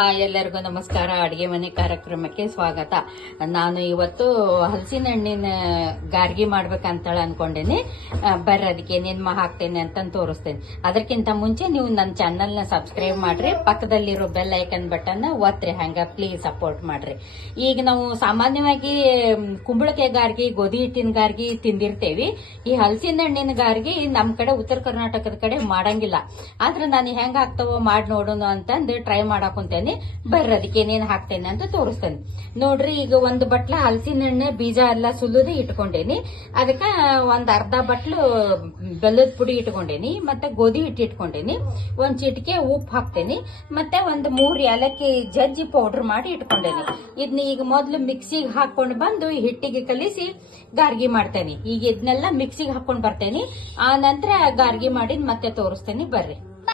ಎಲ್ಲರಿಗೂ ನಮಸ್ಕಾರ. ಅಡಿಗೆ ಮನೆ ಕಾರ್ಯಕ್ರಮಕ್ಕೆ ಸ್ವಾಗತ. ನಾನು ಇವತ್ತು ಹಲಸಿನ ಹಣ್ಣಿನ ಗಾರ್ಗಿ ಮಾಡ್ಬೇಕಂತ ಅನ್ಕೊಂಡೇನೆ. ಬರ್ರಿ ಅದಕ್ಕೆ ಏನೇನ್ ಹಾಕ್ತೇನೆ ಅಂತ ತೋರಿಸ್ತೇನೆ. ಅದಕ್ಕಿಂತ ಮುಂಚೆ ನೀವು ನನ್ನ ಚಾನೆಲ್ ನ ಸಬ್ಸ್ಕ್ರೈಬ್ ಮಾಡ್ರಿ, ಪಕ್ಕದಲ್ಲಿರೋ ಬೆಲ್ ಐಕನ್ ಬಟನ್ ಒತ್ರಿ, ಹಂಗ ಪ್ಲೀಸ್ ಸಪೋರ್ಟ್ ಮಾಡ್ರಿ. ಈಗ ನಾವು ಸಾಮಾನ್ಯವಾಗಿ ಕುಂಬಳಕಾಯಿ ಗಾರ್ಗಿ, ಗೋಧಿ ಹಿಟ್ಟಿನ ಗಾರ್ಗಿ ತಿಂದಿರ್ತೇವಿ. ಈ ಹಲಸಿನ ಹಣ್ಣಿನ ಗಾರ್ಗಿ ನಮ್ ಕಡೆ ಉತ್ತರ ಕರ್ನಾಟಕದ ಕಡೆ ಮಾಡಂಗಿಲ್ಲ. ಆದ್ರೆ ನಾನು ಹೆಂಗ್ ಹಾಕ್ತಾವೋ ಮಾಡಿ ನೋಡೋಣ ಅಂತಂದು ಟ್ರೈ ಮಾಡಾಕುಂತೇನೆ. ಬರ್ರಿ ಅದಕ್ಕೆ ಏನೇನ್ ಹಾಕ್ತೇನೆ ಅಂತ ತೋರಿಸ್ತೇನೆ. ನೋಡ್ರಿ, ಈಗ ಒಂದು ಬಟ್ಲ ಹಲಸಿನ ಹಣ್ಣೆ ಬೀಜ ಎಲ್ಲ ಸುಲಿದು ಇಟ್ಕೊಂಡೇನಿ. ಅದಕ್ಕ ಒಂದ್ ಅರ್ಧ ಬಟ್ಲು ಬೆಲ್ಲದ ಪುಡಿ ಇಟ್ಕೊಂಡೇನಿ, ಮತ್ತೆ ಗೋಧಿ ಹಿಟ್ಟು ಇಟ್ಕೊಂಡೇನಿ, ಒಂದ್ ಚಿಟಿಕೆ ಉಪ್ಪು ಹಾಕ್ತೇನಿ, ಮತ್ತೆ ಒಂದ್ 3 ಏಲಕ್ಕಿ ಜಜ್ಜಿ ಪೌಡರ್ ಮಾಡಿ ಇಟ್ಕೊಂಡೇನಿ. ಇದನ್ನ ಈಗ ಮೊದ್ಲು ಮಿಕ್ಸಿಗೆ ಹಾಕೊಂಡು ಬಂದು ಹಿಟ್ಟಿಗೆ ಕಲಿಸಿ ಗಾರ್ಗಿ ಮಾಡ್ತೇನೆ. ಈಗ ಇದನ್ನೆಲ್ಲ ಮಿಕ್ಸಿಗೆ ಹಾಕೊಂಡ್ ಬರ್ತೇನಿ. ಆ ನಂತರ ಗಾರ್ಗಿ ಮಾಡಿ ಮತ್ತೆ ತೋರಿಸ್ತೇನೆ. ಬರ್ರಿ.